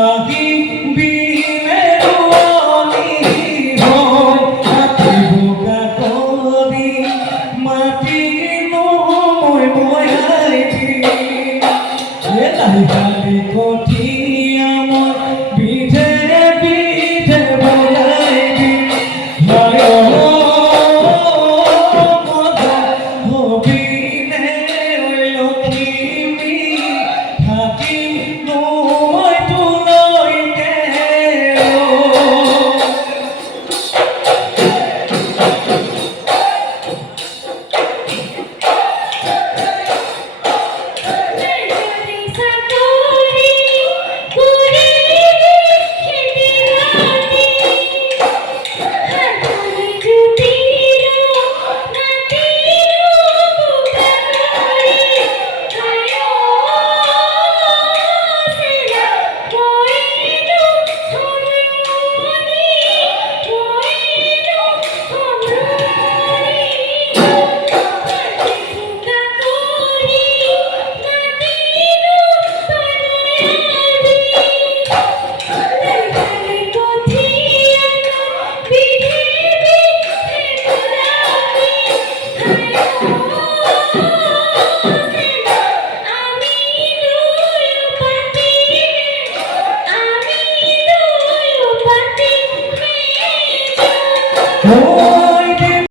আহি বিনে ৰুৱনি হয় হাতী বোকা কৰি মাটি নমৈ বয়াই দিম এটাই গালি কঠিয়া মই বিধে বিধে বয়াই দিম মজা হবিনে লখিমী থাকিম নমৈ তোলৈকে Oh